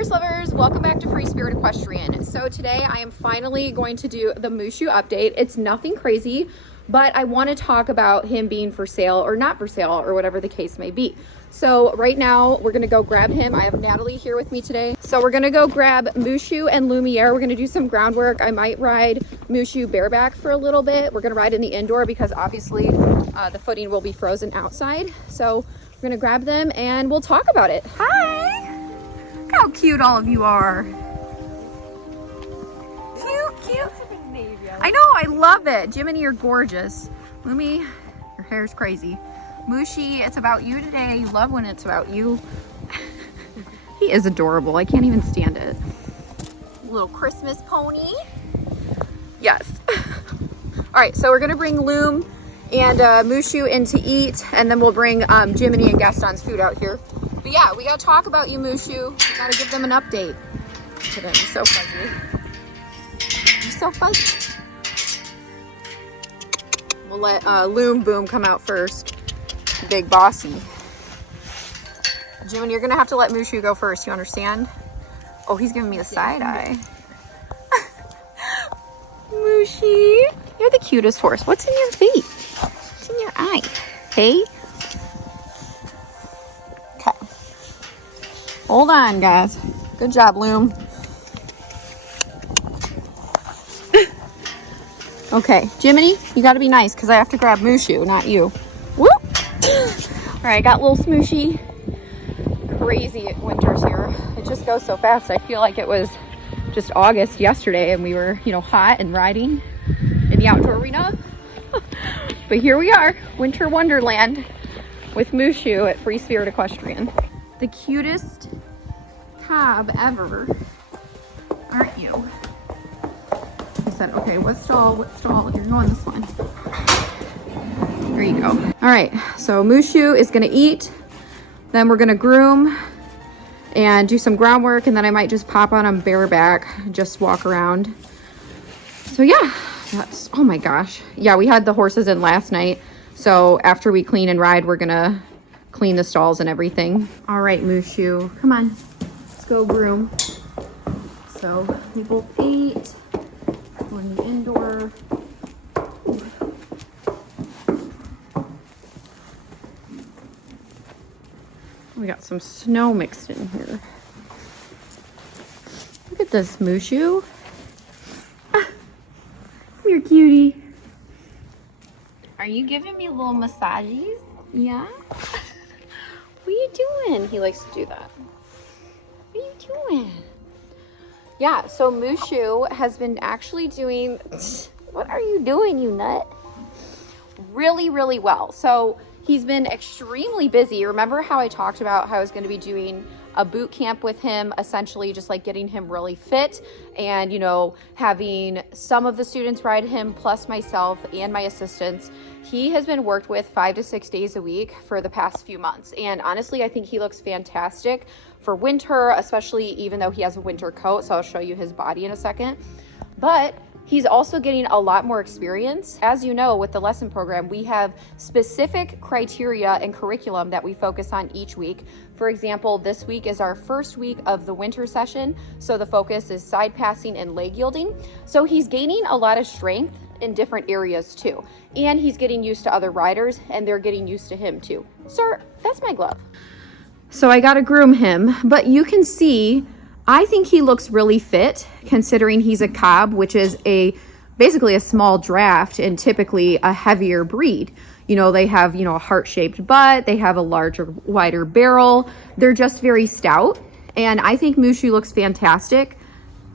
horse lovers, welcome back to Free Spirit Equestrian. So today I am finally going to do the Mushu update. It's nothing crazy, but I want to talk about him being for sale or not for sale or whatever the case may be. So right now we're going to go grab him. I have Natalie here with me today. So we're going to go grab Mushu and Lumiere. We're going to do some groundwork. I might ride Mushu bareback for a little bit. We're going to ride in the indoor because obviously the footing will be frozen outside. So we're going to grab them and we'll talk about it. Hi! Look how cute all of you are. Cute. I know, I love it. Jiminy, you're gorgeous. Lumi, your hair's crazy. Mushi, it's about you today. You love when it's about you. He is adorable. I can't even stand it. Little Christmas pony. Yes. All right, so we're gonna bring Loom and Mushu in to eat, and then we'll bring Jiminy and Gaston's food out here. But yeah, we gotta talk about you, Mushu. We gotta give them an update. Look at him, he's so fuzzy. He's so fuzzy. We'll let Loom Boom come out first. Big bossy. Jiminy, you're gonna have to let Mushu go first, you understand? Oh, he's giving me the side eye. Mushi, you're the cutest horse. What's in your face? What's in your eye? Hey? Okay. Hold on, guys. Good job, Loom. Okay, Jiminy, you gotta be nice because I have to grab Mushu, not you. Whoop! All right, got little Smooshy. Crazy winters here. It just goes so fast. I feel like it was just August yesterday and we were, you know, hot and riding in the outdoor arena. But here we are, winter wonderland with Mushu at Free Spirit Equestrian. The cutest cob ever, aren't you? I said, okay, what stall? You're going this one. There you go. All right, so Mushu is gonna eat, then we're gonna groom and do some groundwork, and then I might just pop on him bareback, just walk around. So yeah, that's, oh my gosh. Yeah, we had the horses in last night. So after we clean and ride, we're gonna clean the stalls and everything. All right, Mushu, come on, let's go groom. So we both ate, we're in the indoor. We got some snow mixed in here. Look at this, Mushu. Ah, you're cutie. Are you giving me little massages? Yeah? What are you doing? He likes to do that. What are you doing? Yeah, so Mushu has been actually doing, what are you doing, you nut? Really, really well. So he's been extremely busy. Remember how I talked about how I was going to be doing a boot camp with him, essentially just like getting him really fit and, you know, having some of the students ride him plus myself and my assistants. He has been worked with 5 to 6 days a week for the past few months. And honestly, I think he looks fantastic for winter, especially even though he has a winter coat. So I'll show you his body in a second. But he's also getting a lot more experience. As you know, with the lesson program, we have specific criteria and curriculum that we focus on each week. For example, this week is our first week of the winter session. So the focus is side passing and leg yielding. So he's gaining a lot of strength in different areas too. And he's getting used to other riders and they're getting used to him too. Sir, that's my glove. So I gotta groom him, but you can see I think he looks really fit considering he's a cob, which is basically a small draft and typically a heavier breed. You know, they have, you know, a heart-shaped butt, they have a larger, wider barrel. They're just very stout. And I think Mushu looks fantastic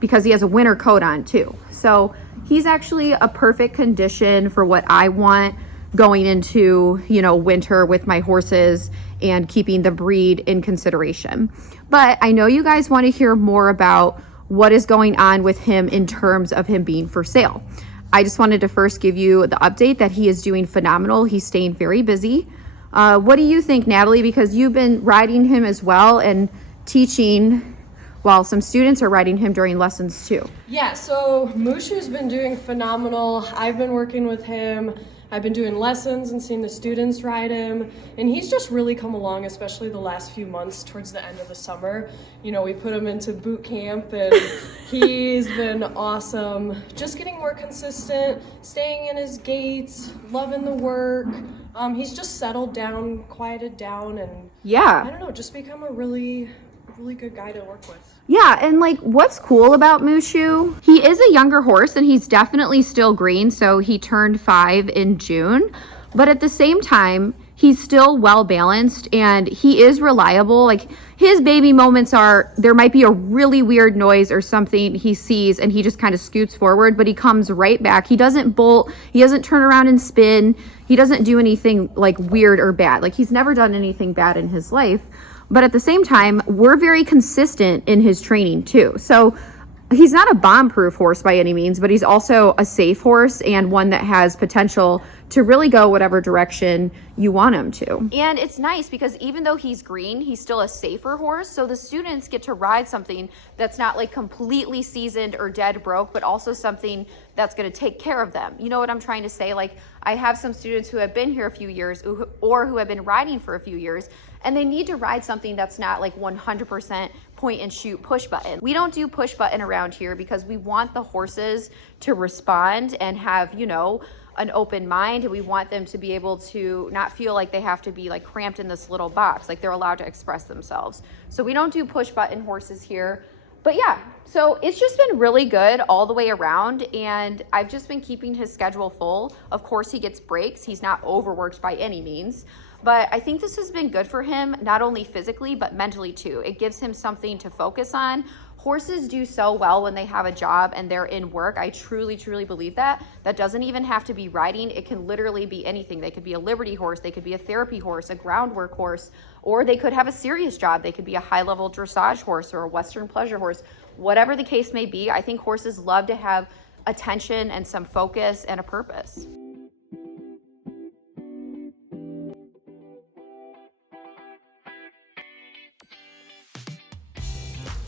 because he has a winter coat on too. So he's actually a perfect condition for what I want going into, you know, winter with my horses and keeping the breed in consideration. But I know you guys want to hear more about what is going on with him in terms of him being for sale. I just wanted to first give you the update that he is doing phenomenal. He's staying very busy. What do you think, Natalie? Because you've been riding him as well and teaching while some students are riding him during lessons too. Yeah, so Mushu's been doing phenomenal. I've been working with him I've been doing lessons and seeing the students ride him, and he's just really come along, especially the last few months towards the end of the summer. You know, we put him into boot camp and he's been awesome. Just getting more consistent, staying in his gaits, loving the work. He's just settled down, quieted down, and I don't know, just become a really good guy to work with. Yeah, and like what's cool about Mushu, he is a younger horse and he's definitely still green, so he turned 5 in June, but at the same time he's still well balanced and he is reliable. Like his baby moments are, there might be a really weird noise or something he sees and he just kind of scoots forward, but he comes right back. He doesn't bolt, he doesn't turn around and spin, he doesn't do anything like weird or bad. Like he's never done anything bad in his life. But at the same time, we're very consistent in his training too. So he's not a bomb-proof horse by any means, but he's also a safe horse and one that has potential to really go whatever direction you want him to. And it's nice because even though he's green, he's still a safer horse. So the students get to ride something that's not like completely seasoned or dead broke, but also something that's going to take care of them. You know what I'm trying to say? Like I have some students who have been here a few years or who have been riding for a few years, and they need to ride something that's not like 100% point and shoot push button. We don't do push button around here because we want the horses to respond and have, you know, an open mind, and we want them to be able to not feel like they have to be like cramped in this little box, like they're allowed to express themselves. So we don't do push button horses here. But yeah, so it's just been really good all the way around, and I've just been keeping his schedule full. Of course, he gets breaks. He's not overworked by any means, but I think this has been good for him, not only physically, but mentally too. It gives him something to focus on. Horses do so well when they have a job and they're in work. I truly, truly believe that. That doesn't even have to be riding. It can literally be anything. They could be a liberty horse. They could be a therapy horse, a groundwork horse, or they could have a serious job. They could be a high-level dressage horse or a Western pleasure horse. Whatever the case may be, I think horses love to have attention and some focus and a purpose.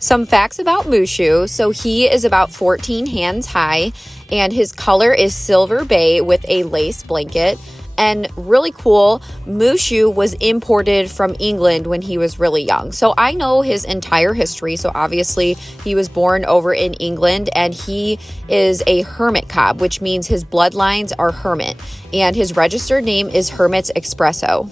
Some facts about Mushu. So he is about 14 hands high and his color is silver bay with a lace blanket. And really cool, Mushu was imported from England when he was really young. So I know his entire history. So obviously he was born over in England and he is a hermit cob, which means his bloodlines are hermit. And his registered name is Hermit's Espresso.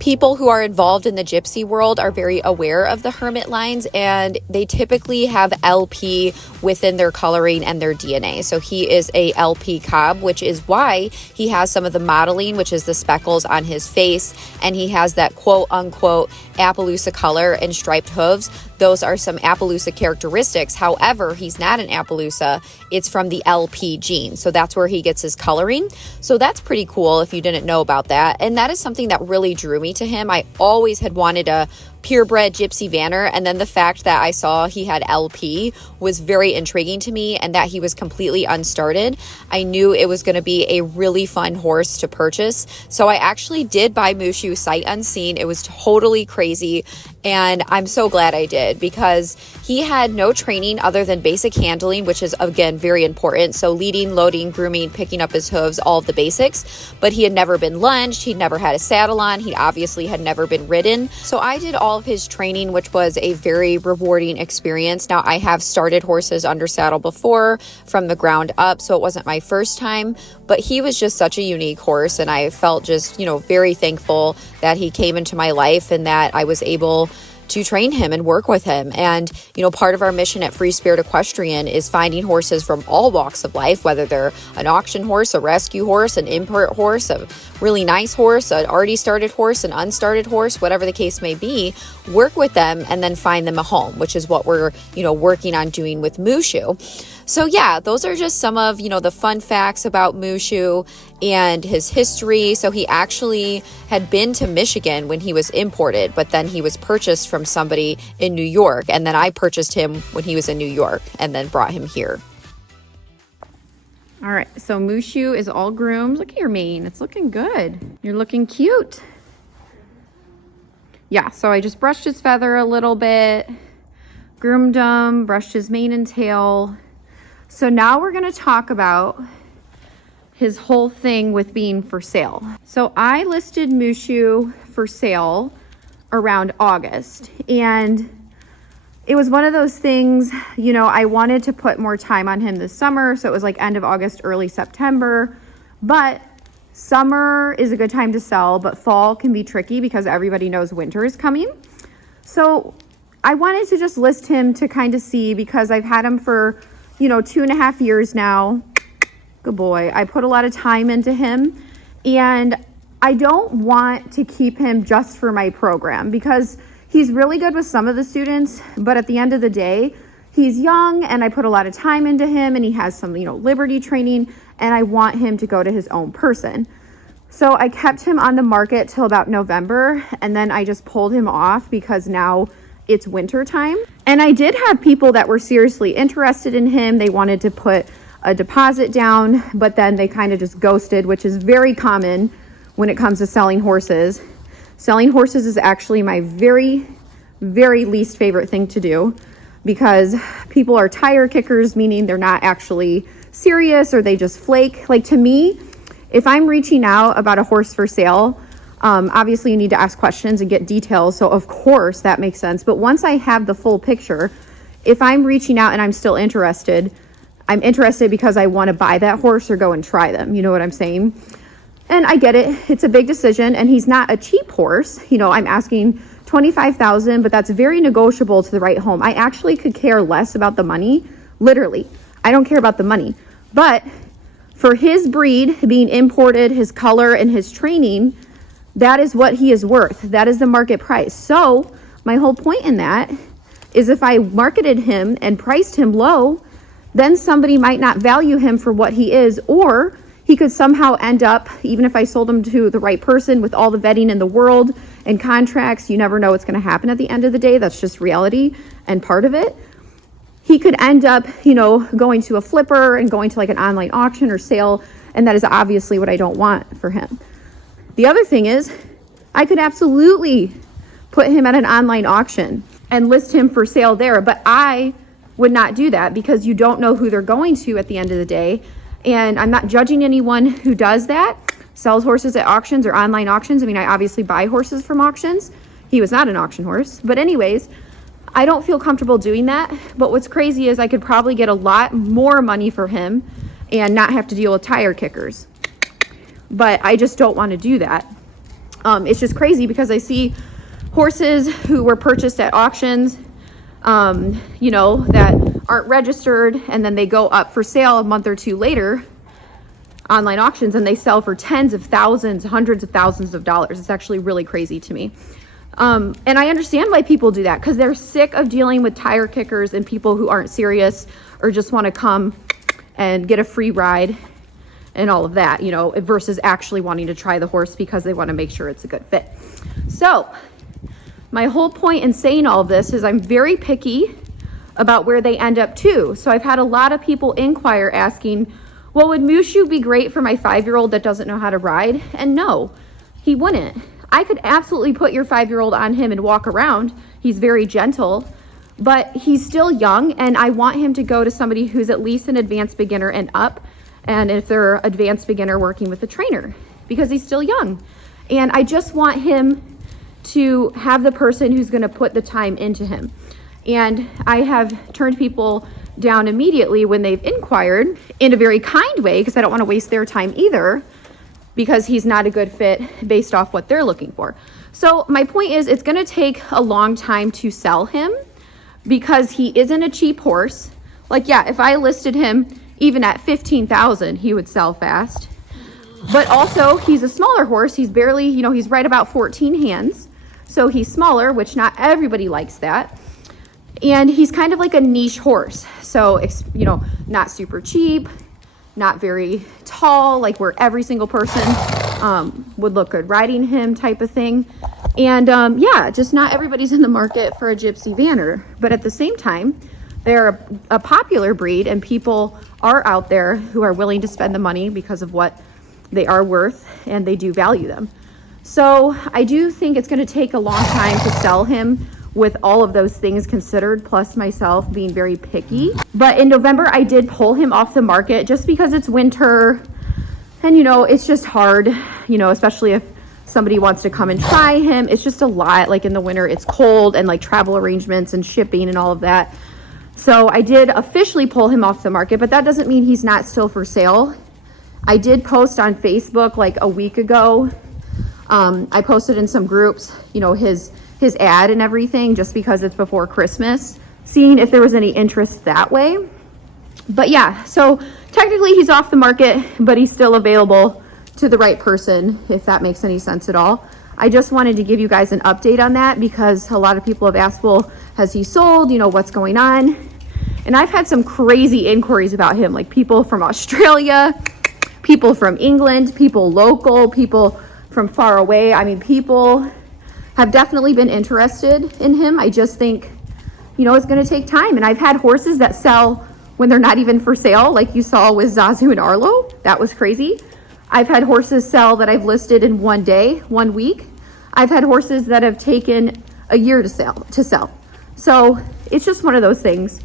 People who are involved in the gypsy world are very aware of the hermit lines, and they typically have LP within their coloring and their DNA. So he is a LP cob, which is why he has some of the modeling, which is the speckles on his face, and he has that quote unquote Appaloosa color and striped hooves. Those are some Appaloosa characteristics. However, he's not an Appaloosa. It's from the LP gene. So that's where he gets his coloring. So that's pretty cool if you didn't know about that. And that is something that really drew me to him. I always had wanted a purebred gypsy vanner, and then the fact that I saw he had LP was very intriguing to me, and that he was completely unstarted. I knew it was going to be a really fun horse to purchase. So I actually did buy Mushu sight unseen. It was totally crazy, and I'm so glad I did because he had no training other than basic handling, which is again very important. So leading, loading, grooming, picking up his hooves, all of the basics. But he had never been lunged. He'd never had a saddle on. He obviously had never been ridden. So I did all of his training, which was a very rewarding experience. Now I have started horses under saddle before from the ground up, so it wasn't my first time, but he was just such a unique horse, and I felt just, very thankful that he came into my life and that I was able to train him and work with him. And, part of our mission at Free Spirit Equestrian is finding horses from all walks of life, whether they're an auction horse, a rescue horse, an import horse, a really nice horse, an already started horse, an unstarted horse, whatever the case may be, work with them and then find them a home, which is what we're, working on doing with Mushu. So yeah, those are just some of, the fun facts about Mushu and his history. So he actually had been to Michigan when he was imported, but then he was purchased from somebody in New York. And then I purchased him when he was in New York and then brought him here. All right, so Mushu is all groomed. Look at your mane, it's looking good. You're looking cute. Yeah, so I just brushed his feather a little bit, groomed him, brushed his mane and tail. So now we're gonna talk about his whole thing with being for sale. So I listed Mushu for sale around August, and it was one of those things, you know, I wanted to put more time on him this summer, so it was like end of August, early September, but summer is a good time to sell, but fall can be tricky because everybody knows winter is coming. So I wanted to just list him to kind of see, because I've had him for, you know, 2.5 years now. Good boy. I put a lot of time into him, and I don't want to keep him just for my program because he's really good with some of the students, but at the end of the day, he's young and I put a lot of time into him, and he has some, you know, Liberty training, and I want him to go to his own person. So I kept him on the market till about November, and then I just pulled him off because now it's winter time. And I did have people that were seriously interested in him. They wanted to put a deposit down, but then they kind of just ghosted, which is very common when it comes to selling horses. Selling horses is actually my very, very least favorite thing to do, because people are tire kickers, meaning they're not actually serious or they just flake. Like, to me, if I'm reaching out about a horse for sale, obviously you need to ask questions and get details. So of course that makes sense. But once I have the full picture, if I'm reaching out and I'm still interested, I'm interested because I want to buy that horse or go and try them. You know what I'm saying? And I get it. It's a big decision, and he's not a cheap horse. You know, I'm asking $25,000, but that's very negotiable to the right home. I actually could care less about the money. Literally, I don't care about the money. But for his breed being imported, his color, and his training, that is what he is worth. That is the market price. So my whole point in that is, if I marketed him and priced him low, then somebody might not value him for what he is, or he could somehow end up, even if I sold him to the right person with all the vetting in the world and contracts, you never know what's going to happen at the end of the day. That's just reality and part of it. He could end up, you know, going to a flipper and going to like an online auction or sale, and that is obviously what I don't want for him. The other thing is, I could absolutely put him at an online auction and list him for sale there, but I would not do that because you don't know who they're going to at the end of the day. And I'm not judging anyone who does that, sells horses at auctions or online auctions. I mean, I obviously buy horses from auctions. He was not an auction horse. But anyways, I don't feel comfortable doing that. But what's crazy is I could probably get a lot more money for him and not have to deal with tire kickers. But I just don't want to do that. It's just crazy because I see horses who were purchased at auctions, you know, that aren't registered, and then they go up for sale a month or two later, online auctions, and they sell for tens of thousands, hundreds of thousands of dollars. It's actually really crazy to me. And I understand why people do that, because they're sick of dealing with tire kickers and people who aren't serious or just want to come and get a free ride and all of that, you know, versus actually wanting to try the horse because they want to make sure it's a good fit. So my whole point in saying all of this is I'm very picky about where they end up too. So I've had a lot of people inquire asking, well, would Mushu be great for my 5-year-old that doesn't know how to ride? And no, he wouldn't. I could absolutely put your 5-year-old on him and walk around. He's very gentle, but he's still young, and I want him to go to somebody who's at least an advanced beginner and up, and if they're advanced beginner, working with a trainer, because he's still young. And I just want him to have the person who's going to put the time into him. And I have turned people down immediately when they've inquired in a very kind way, because I don't want to waste their time either, because he's not a good fit based off what they're looking for. So my point is, it's going to take a long time to sell him because he isn't a cheap horse. Like, yeah, if I listed him even at $15,000, he would sell fast. But also, he's a smaller horse. He's barely, you know, he's right about 14 hands. So he's smaller, which not everybody likes that. And he's kind of like a niche horse. So, you know, not super cheap, not very tall, like where every single person would look good riding him type of thing. And yeah, just not everybody's in the market for a gypsy vanner. But at the same time, they're a popular breed, and people are out there who are willing to spend the money because of what they are worth, and they do value them. So I do think it's going to take a long time to sell him with all of those things considered, plus myself being very picky. But in November, I did pull him off the market just because it's winter. And, you know, it's just hard, you know, especially if somebody wants to come and try him. It's just a lot. Like in the winter, it's cold, and like travel arrangements and shipping and all of that. So I did officially pull him off the market, but that doesn't mean he's not still for sale. I did post on Facebook like a week ago. I posted in some groups, you know, his ad and everything, just because it's before Christmas, seeing if there was any interest that way. But yeah, so technically he's off the market, but he's still available to the right person, if that makes any sense at all. I just wanted to give you guys an update on that, because a lot of people have asked, well, has he sold? You know, what's going on? And I've had some crazy inquiries about him, like people from Australia, people from England, people local, people from far away. I mean, people have definitely been interested in him. I just think, you know, it's going to take time. And I've had horses that sell when they're not even for sale, like you saw with Zazu and Arlo. That was crazy. I've had horses sell that I've listed in one day, 1 week. I've had horses that have taken a year to sell. So it's just one of those things.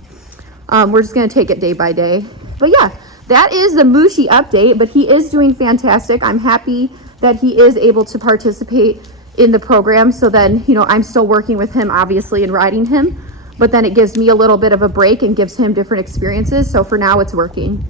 We're just going to take it day by day. But yeah, that is the Mushu update, but he is doing fantastic. I'm happy that he is able to participate in the program. So then, you know, I'm still working with him, obviously, and riding him, but then it gives me a little bit of a break and gives him different experiences. So for now, it's working.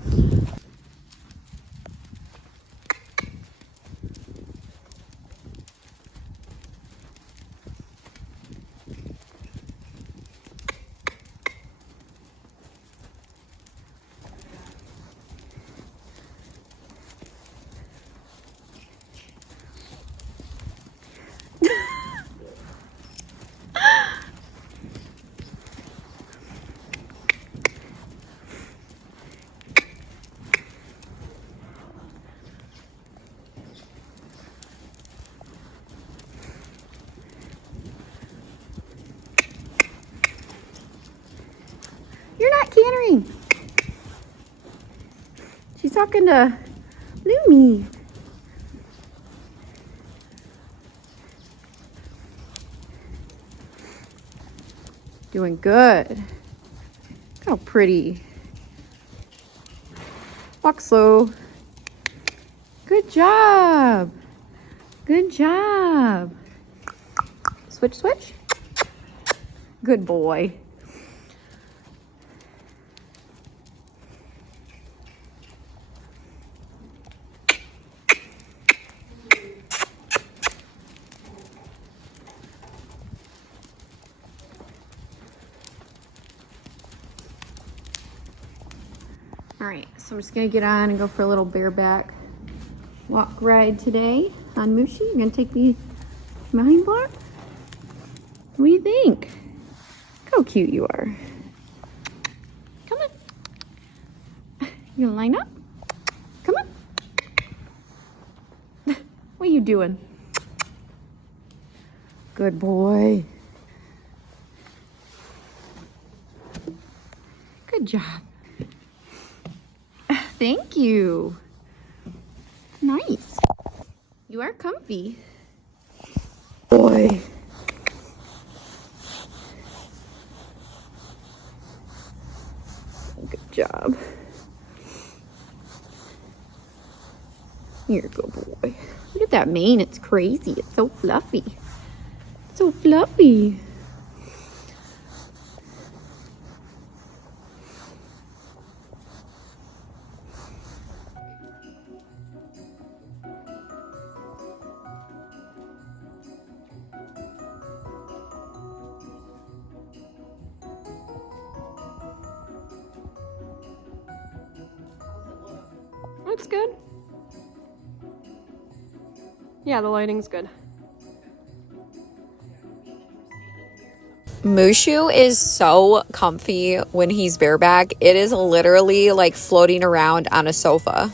You're not cantering. She's talking to Lumi. Doing good. Look how pretty. Walk slow. Good job. Good job. Switch, switch. Good boy. All right, so I'm just gonna get on and go for a little bareback walk ride today on Mushu. You're gonna take me behind block? What do you think? Look how cute you are. Come on. You gonna line up? Come on. What are you doing? Good boy. Good job. Thank you. Nice. You are comfy. Boy. Good job. You're a good boy. Look at that mane. It's crazy. It's so fluffy. So fluffy. Looks good. Yeah, the lighting's good. Mushu is so comfy when he's bareback. It is literally like floating around on a sofa.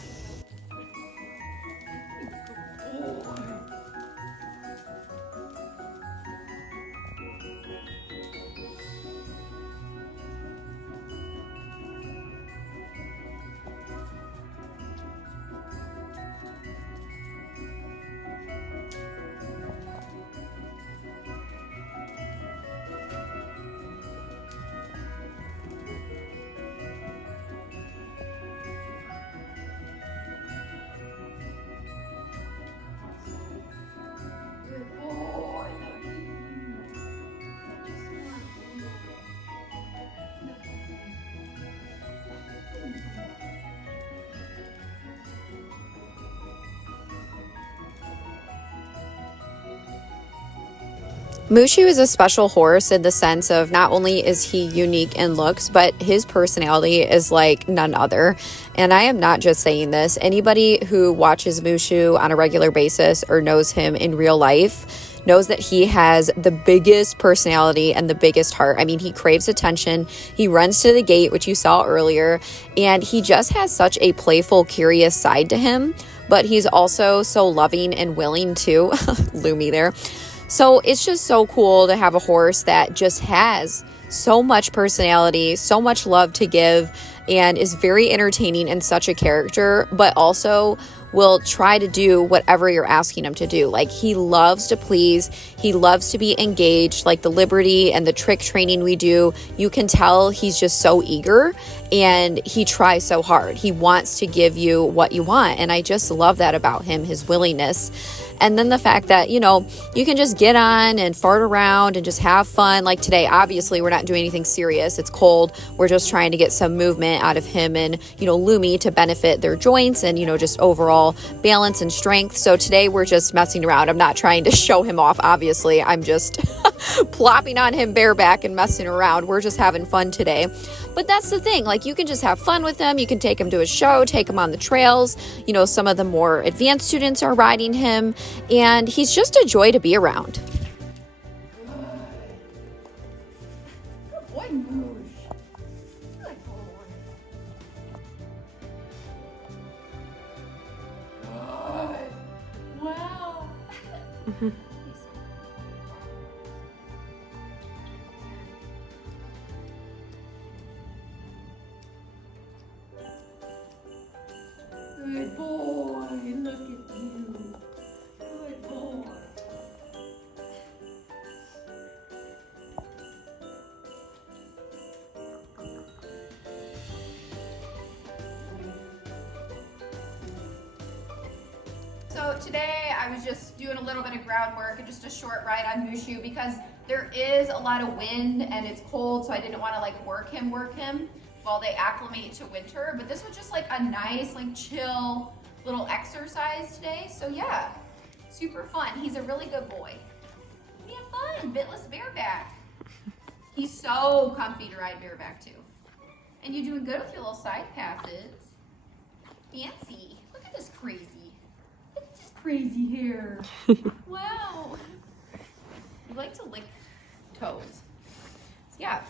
Mushu is a special horse in the sense of not only is he unique in looks, but his personality is like none other. And I am not just saying this. Anybody who watches Mushu on a regular basis or knows him in real life knows that he has the biggest personality and the biggest heart. I mean, he craves attention. He runs to the gate, which you saw earlier, and he just has such a playful, curious side to him, but he's also so loving and willing too. Lumi there. So it's just so cool to have a horse that just has so much personality, so much love to give, and is very entertaining and such a character, but also will try to do whatever you're asking him to do. Like, he loves to please. He loves to be engaged. Like the liberty and the trick training we do, you can tell he's just so eager and he tries so hard. He wants to give you what you want. And I just love that about him, his willingness. And then the fact that, you know, you can just get on and fart around and just have fun. Like today, obviously, we're not doing anything serious. It's cold. We're just trying to get some movement out of him and, you know, Lumi to benefit their joints and, you know, just overall balance and strength. So today we're just messing around. I'm not trying to show him off, obviously. I'm just plopping on him bareback and messing around. We're just having fun today. But that's the thing, like you can just have fun with him. You can take him to a show, take him on the trails. You know, some of the more advanced students are riding him, and he's just a joy to be around. Good boy, Moosh. Good boy. Good. Wow. Good boy, look at you. Good boy. So today I was just doing a little bit of groundwork and just a short ride on Mushu because there is a lot of wind and it's cold, so I didn't want to like work him while they acclimate to winter. But this was just like a nice, like chill little exercise today. So yeah, super fun. He's a really good boy. We have fun, bitless bareback. He's so comfy to ride bareback too. And you're doing good with your little side passes. Fancy. Look at this crazy. Look at this crazy hair. Wow. You like to lick toes. Yeah.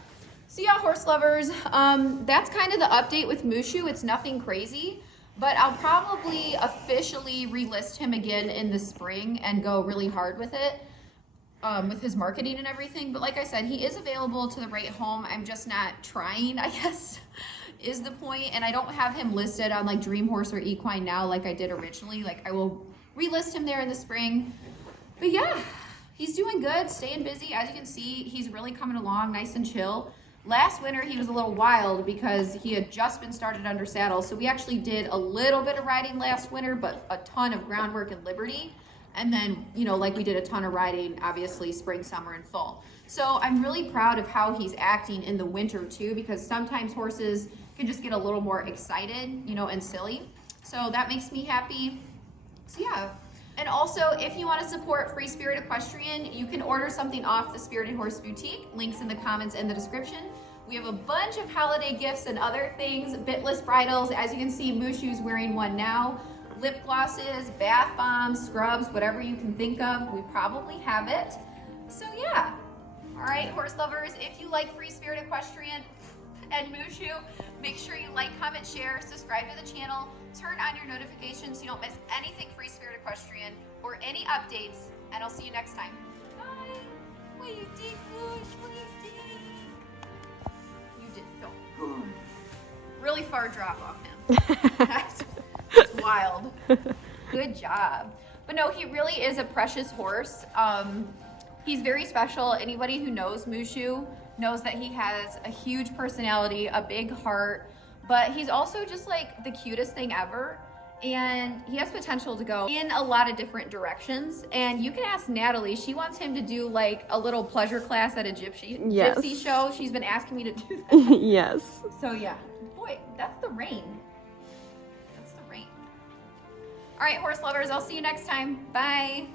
So yeah, horse lovers, that's kind of the update with Mushu. It's nothing crazy, but I'll probably officially relist him again in the spring and go really hard with it, with his marketing and everything. But like I said, he is available to the right home. I'm just not trying, I guess, is the point. And I don't have him listed on like Dream Horse or Equine now like I did originally. Like I will relist him there in the spring. But yeah, he's doing good, staying busy. As you can see, he's really coming along nice and chill. Last winter, he was a little wild because he had just been started under saddle. So we actually did a little bit of riding last winter, but a ton of groundwork and liberty. And then, you know, like we did a ton of riding, obviously spring, summer, and fall. So I'm really proud of how he's acting in the winter too, because sometimes horses can just get a little more excited, you know, and silly. So that makes me happy. So yeah. And also, if you want to support Free Spirit Equestrian, you can order something off the Spirited Horse Boutique. Links in the comments and the description. We have a bunch of holiday gifts and other things, bitless bridles. As you can see, Mushu's wearing one now. Lip glosses, bath bombs, scrubs, whatever you can think of, we probably have it. So yeah. All right, horse lovers, if you like Free Spirit Equestrian and Mushu, make sure you like, comment, share, subscribe to the channel, turn on your notifications so you don't miss anything Free Spirit Equestrian or any updates, and I'll see you next time. Bye. What you did, Bush? What you did? You did so good. Really far drop off him. That's wild. Good job. But no, he really is a precious horse. He's very special. Anybody who knows Mushu knows that he has a huge personality, a big heart, but he's also just like the cutest thing ever. And he has potential to go in a lot of different directions. And you can ask Natalie, she wants him to do like a little pleasure class at a gypsy show. She's been asking me to do that. Yes. So yeah, boy, that's the rain. That's the rain. All right, horse lovers, I'll see you next time. Bye.